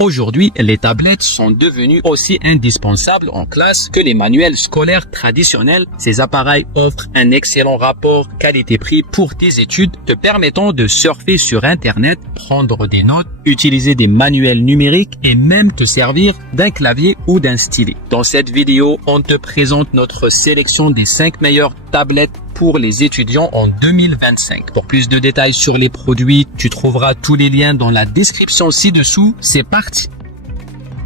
Aujourd'hui, les tablettes sont devenues aussi indispensables en classe que les manuels scolaires traditionnels. Ces appareils offrent un excellent rapport qualité-prix pour tes études, te permettant de surfer sur Internet, prendre des notes, utiliser des manuels numériques et même te servir d'un clavier ou d'un stylet. Dans cette vidéo, on te présente notre sélection des 5 meilleures tablettes pour les étudiants en 2025. Pour plus de détails sur les produits, tu trouveras tous les liens dans la description ci-dessous. C'est parti!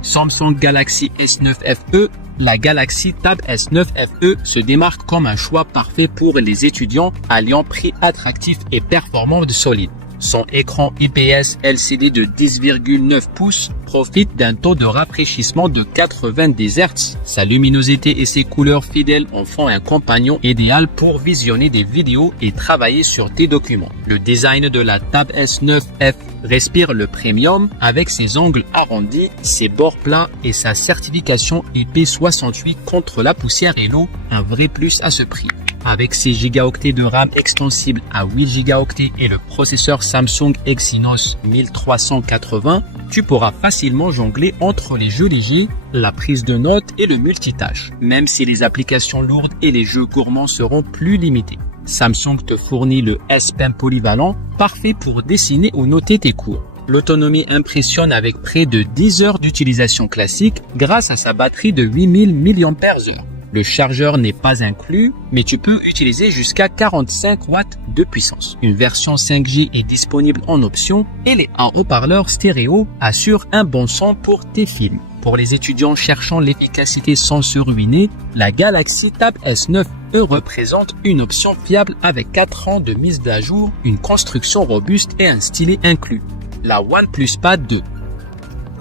Samsung Galaxy S9 FE. La Galaxy Tab S9 FE se démarque comme un choix parfait pour les étudiants, alliant prix attractif et performance solide. Son écran IPS LCD de 10,9 pouces profite d'un taux de rafraîchissement de 90 Hz. Sa luminosité et ses couleurs fidèles en font un compagnon idéal pour visionner des vidéos et travailler sur tes documents. Le design de la Tab S9 F respire le premium avec ses angles arrondis, ses bords plats et sa certification IP68 contre la poussière et l'eau, un vrai plus à ce prix. Avec 6 Go de RAM extensible à 8 Go et le processeur Samsung Exynos 1380, tu pourras facilement jongler entre les jeux légers, la prise de notes et le multitâche, même si les applications lourdes et les jeux gourmands seront plus limités. Samsung te fournit le S Pen polyvalent, parfait pour dessiner ou noter tes cours. L'autonomie impressionne avec près de 10 heures d'utilisation classique grâce à sa batterie de 8000 mAh. Le chargeur n'est pas inclus, mais tu peux utiliser jusqu'à 45 watts de puissance. Une version 5G est disponible en option et les haut-parleurs stéréo assurent un bon son pour tes films. Pour les étudiants cherchant l'efficacité sans se ruiner, la Galaxy Tab S9 représente une option fiable avec 4 ans de mise à jour, une construction robuste et un stylet inclus. La OnePlus Pad 2.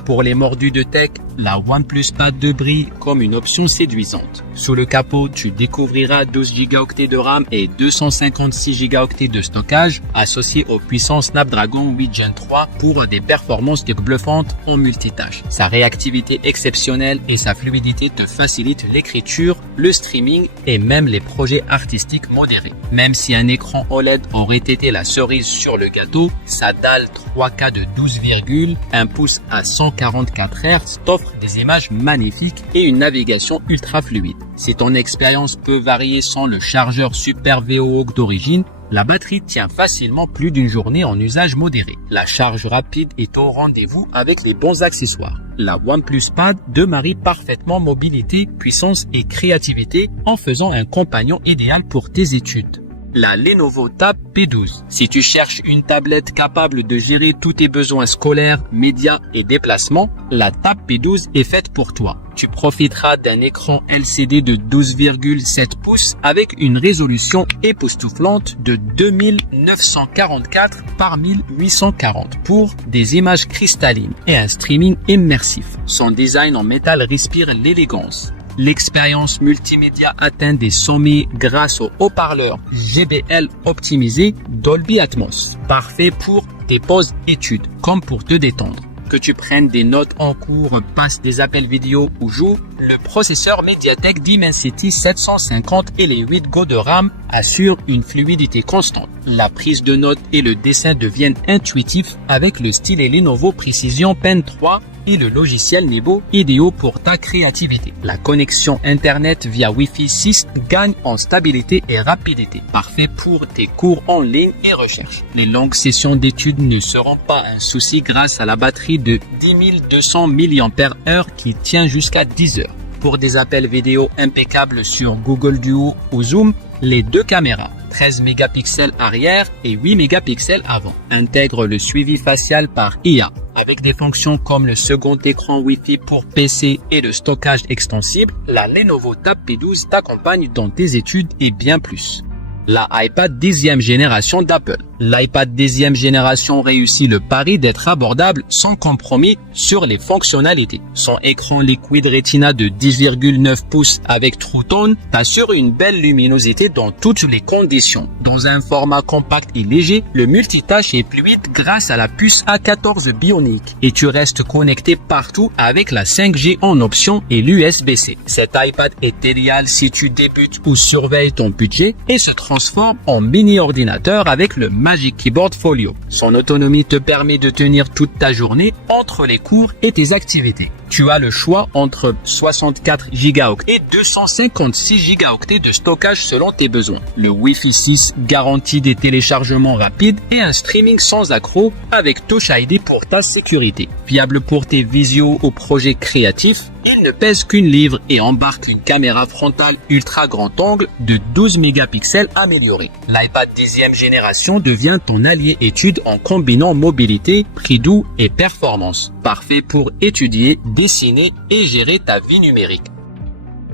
Pour les mordus de tech, la OnePlus Pad 2 brille comme une option séduisante. Sous le capot, tu découvriras 12 Go de RAM et 256 Go de stockage associés aux puissances Snapdragon 8 Gen 3 pour des performances bluffantes en multitâche. Sa réactivité exceptionnelle et sa fluidité te facilitent l'écriture, le streaming et même les projets artistiques modérés. Même si un écran OLED aurait été la cerise sur le gâteau, sa dalle 3K de 12,1 pouces à 144 Hz t'offre des images magnifiques et une navigation ultra fluide. Si ton expérience peut varier sans le chargeur Super VOO d'origine, la batterie tient facilement plus d'une journée en usage modéré. La charge rapide est au rendez-vous avec les bons accessoires. La OnePlus Pad 2 marie parfaitement mobilité, puissance et créativité en faisant un compagnon idéal pour tes études. La Lenovo Tab P12. Si tu cherches une tablette capable de gérer tous tes besoins scolaires, médias et déplacements, la Tab P12 est faite pour toi. Tu profiteras d'un écran LCD de 12,7 pouces avec une résolution époustouflante de 2944 par 1840 pour des images cristallines et un streaming immersif. Son design en métal respire l'élégance. L'expérience multimédia atteint des sommets grâce aux haut-parleurs JBL optimisés Dolby Atmos. Parfait pour tes pauses études, comme pour te détendre. Que tu prennes des notes en cours, passes des appels vidéo ou joues, le processeur Mediatek Dimensity 750 et les 8 Go de RAM assurent une fluidité constante. La prise de notes et le dessin deviennent intuitifs avec le stylet Lenovo Precision Pen 3 et le logiciel Nebo idéal pour ta créativité. La connexion Internet via Wi-Fi 6 gagne en stabilité et rapidité, parfait pour tes cours en ligne et recherche. Les longues sessions d'études ne seront pas un souci grâce à la batterie de 10 200 mAh qui tient jusqu'à 10 heures. Pour des appels vidéo impeccables sur Google Duo ou Zoom, les deux caméras 13 mégapixels arrière et 8 mégapixels avant intègrent le suivi facial par IA. Avec des fonctions comme le second écran Wi-Fi pour PC et le stockage extensible, la Lenovo Tab P12 t'accompagne dans tes études et bien plus. La iPad 10e génération d'Apple. L'iPad 10e génération réussit le pari d'être abordable sans compromis sur les fonctionnalités. Son écran Liquid Retina de 10,9 pouces avec True Tone t'assure une belle luminosité dans toutes les conditions. Dans un format compact et léger, le multitâche est fluide grâce à la puce A14 Bionic et tu restes connecté partout avec la 5G en option et l'USB-C. Cet iPad est idéal si tu débutes ou surveilles ton budget et se transforme en mini ordinateur avec le Magic Keyboard Folio. Son autonomie te permet de tenir toute ta journée entre les cours et tes activités. Tu as le choix entre 64 Go et 256 Go de stockage selon tes besoins. Le Wi-Fi 6 garantit des téléchargements rapides et un streaming sans accroc avec Touch ID pour ta sécurité. Fiable pour tes visios ou projets créatifs, il ne pèse qu'une livre et embarque une caméra frontale ultra grand angle de 12 mégapixels améliorée. L'iPad 10e génération devient ton allié études en combinant mobilité, prix doux et performance. Parfait pour étudier, dessiner et gérer ta vie numérique.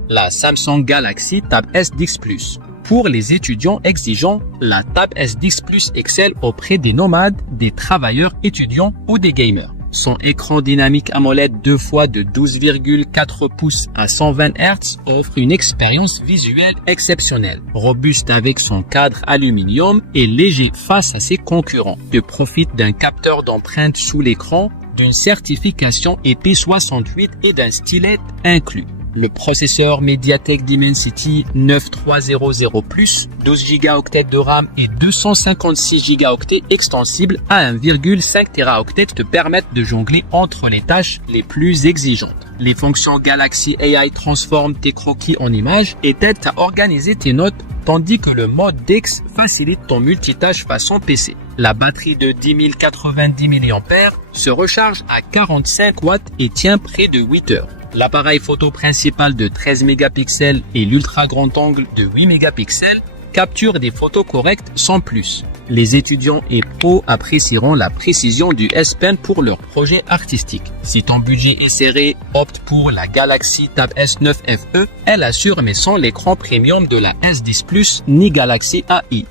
La Samsung Galaxy Tab S10 Plus. Pour les étudiants exigeants, la Tab S10 Plus excelle auprès des nomades, des travailleurs étudiants ou des gamers. Son écran dynamique AMOLED 2 fois de 12,4 pouces à 120 Hz offre une expérience visuelle exceptionnelle. Robuste avec son cadre aluminium et léger face à ses concurrents. Tu profites d'un capteur d'empreinte sous l'écran, d'une certification IP68 et d'un stylet inclus. Le processeur MediaTek Dimensity 9300+, 12 Go de RAM et 256 Go extensibles à 1,5 Teraoctet te permettent de jongler entre les tâches les plus exigeantes. Les fonctions Galaxy AI transforment tes croquis en images et t'aident à organiser tes notes, tandis que le mode DeX facilite ton multitâche façon PC. La batterie de 10 090 mAh se recharge à 45 watts et tient près de 8 heures. L'appareil photo principal de 13 mégapixels et l'ultra grand angle de 8 mégapixels capturent des photos correctes sans plus. Les étudiants et pros apprécieront la précision du S Pen pour leurs projets artistiques. Si ton budget est serré, opte pour la Galaxy Tab S9 FE. Elle assure mais sans l'écran premium de la S10 Plus ni Galaxy AI.